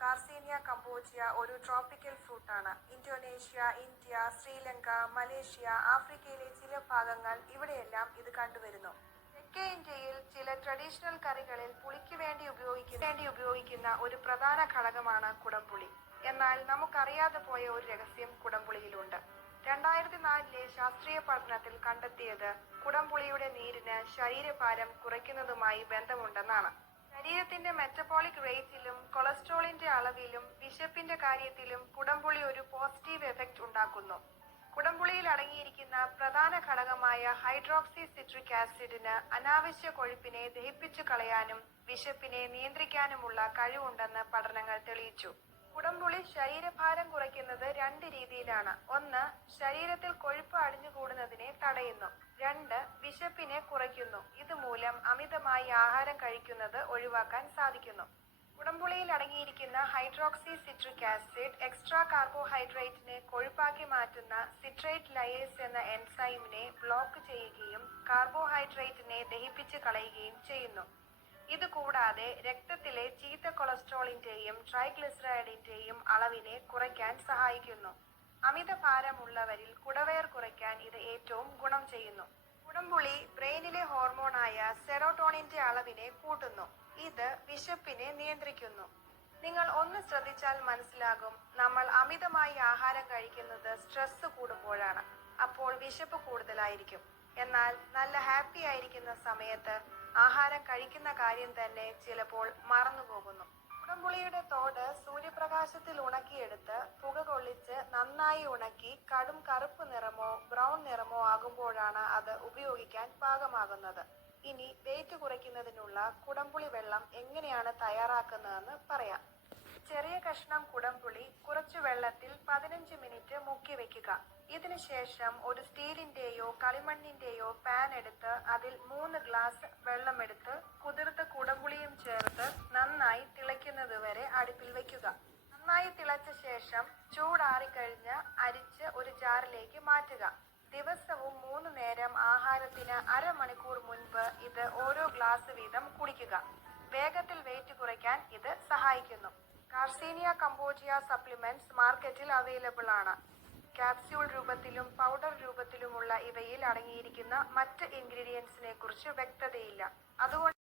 കാർസീനിയ കംബോജിയ ഒരു ട്രോപ്പിക്കൽ ഫ്രൂട്ടാണ്. Indonesia, India, Sri Lanka, Malaysia, ആഫ്രിക്കയിലെ ചില ഭാഗങ്ങൾ ഇവിടെയെല്ലാം ഇത് കണ്ടുവരുന്നു. തെക്കേ ഇന്ത്യയിൽ ചില ട്രഡീഷണൽ കറികളിൽ പുളിക്ക് വേണ്ടി ഉപയോഗിക്കുന്ന ഒരു പ്രധാന ഘടകമാണ് കുടംപുളി. എന്നാൽ നമുക്കറിയാതെ പോയ ഒരു രഹസ്യം കുടംപുളിയിലുണ്ട്. 2004 ശാസ്ത്രീയ പഠനത്തിൽ കണ്ടെത്തിയത് കുടംപുളിയുടെ നീരിന് ശരീരഭാരം കുറയ്ക്കുന്നതുമായി ബന്ധമുണ്ടെന്നാണ്. ശരീരത്തിന്റെ മെറ്റബോളിക് റേറ്റിലും കൊളസ്ട്രോളിന്റെ അളവിലും വിശപ്പിന്റെ കാര്യത്തിലും കുടംപുളി ഒരു പോസിറ്റീവ് എഫക്റ്റ് ഉണ്ടാക്കുന്നു. കുടംപുളിയിൽ അടങ്ങിയിരിക്കുന്ന പ്രധാന ഘടകമായ ഹൈഡ്രോക്സി സിട്രിക് ആസിഡിന് അനാവശ്യ കൊഴുപ്പിനെ ദഹിപ്പിച്ചു കളയാനും വിശപ്പിനെ നിയന്ത്രിക്കാനുമുള്ള കഴിവുണ്ടെന്ന് പഠനങ്ങൾ തെളിയിച്ചു. കുടംപുളി ശരീരഭാരം കുറയ്ക്കുന്നത് 2 രീതിയിലാണ്. 1. ശരീരത്തിൽ കൊഴുപ്പ് അടിഞ്ഞുകൂടുന്നതിനെ തടയുന്നു. 2. വിശപ്പിനെ കുറയ്ക്കുന്നു. ഇതുമൂലം അമിതമായി ആഹാരം കഴിക്കുന്നത് ഒഴിവാക്കാൻ സാധിക്കുന്നു. കുടംപുളിയിൽ അടങ്ങിയിരിക്കുന്ന ഹൈഡ്രോക്സി സിട്രിക് ആസിഡ് എക്സ്ട്രാ കാർബോഹൈഡ്രേറ്റിനെ കൊഴുപ്പാക്കി മാറ്റുന്ന സിട്രേറ്റ് ലയേസ് എന്ന എൻസൈമിനെ ബ്ലോക്ക് ചെയ്യുകയും കാർബോഹൈഡ്രേറ്റിനെ ദഹിപ്പിച്ച് കളയുകയും ചെയ്യുന്നു. ഇതുകൂടാതെ രക്തത്തിലെ ചീത്ത കൊളസ്ട്രോളിന്റെയും ട്രൈഗ്ലിസറൈഡിന്റെയും അളവിനെ കുറയ്ക്കാൻ സഹായിക്കുന്നു. അമിതഭാരമുള്ളവരിൽ കുടവയർ കുറയ്ക്കാൻ ഇത് ഏറ്റവും ഗുണം ചെയ്യുന്നു. കുടംപുളി ബ്രെയിനിലെ ഹോർമോണായ സെറോട്ടോണിന്റെ അളവിനെ കൂട്ടുന്നു. ഇത് വിശപ്പിനെ നിയന്ത്രിക്കുന്നു. നിങ്ങൾ ഒന്ന് ശ്രദ്ധിച്ചാൽ മനസ്സിലാകും, നമ്മൾ അമിതമായി ആഹാരം കഴിക്കുന്നത് സ്ട്രെസ് കൂടുമ്പോഴാണ്. അപ്പോൾ വിശപ്പ് കൂടുതലായിരിക്കും. എന്നാൽ നല്ല ഹാപ്പി ആയിരിക്കുന്ന സമയത്ത് ആഹാരം കഴിക്കുന്ന കാര്യം തന്നെ ചിലപ്പോൾ മറന്നുപോകുന്നു. കുടംപുളിയുടെ തോട് സൂര്യപ്രകാശത്തിൽ ഉണക്കിയെടുത്ത് പുക കൊള്ളിച്ച് നന്നായി ഉണക്കി കടും കറുപ്പ് നിറമോ ബ്രൗൺ നിറമോ ആകുമ്പോഴാണ് അത് ഉപയോഗിക്കാൻ പാകമാകുന്നത്. ഇനി വെയിറ്റ് കുറയ്ക്കുന്നതിനുള്ള കുടംപുളി വെള്ളം എങ്ങനെയാണ് തയ്യാറാക്കുന്നതെന്ന് പറയാം. ചെറിയ കഷ്ണം കുടംപുളി കുറച്ചു വെള്ളത്തിൽ 15 മിനിറ്റ് മുക്കി വെക്കുക. ഇതിനുശേഷം ഒരു സ്റ്റീലിന്റെയോ കളിമണ്ണിന്റെയോ പാൻ എടുത്ത് അതിൽ 3 ഗ്ലാസ് വെള്ളമെടുത്ത് കുതിർത്ത കുടംപുളിയും ചേർത്ത് നന്നായി തിളയ്ക്കുന്നതുവരെ അടുപ്പിൽ വെക്കുക. നന്നായി തിളച്ച ശേഷം ചൂടാറിക്കഴിഞ്ഞ് അരിച്ച് ഒരു ജാറിലേക്ക് മാറ്റുക. ദിവസവും 3 നേരം ആഹാരത്തിന് അരമണിക്കൂർ മുൻപ് ഇത് ഓരോ ഗ്ലാസ് വീതം കുടിക്കുക. വേഗത്തിൽ വെയിറ്റ് കുറയ്ക്കാൻ ഇത് സഹായിക്കുന്നു. കാർസീനിയ കംബോജിയ സപ്ലിമെന്റ്സ് മാർക്കറ്റിൽ അവൈലബിൾ ആണ്. ക്യാപ്സ്യൂൾ രൂപത്തിലും പൗഡർ രൂപത്തിലുമുള്ള ഇവയിൽ അടങ്ങിയിരിക്കുന്ന മറ്റ് ഇൻഗ്രീഡിയൻസിനെ കുറിച്ച് വ്യക്തതയില്ല. അതുകൊണ്ട്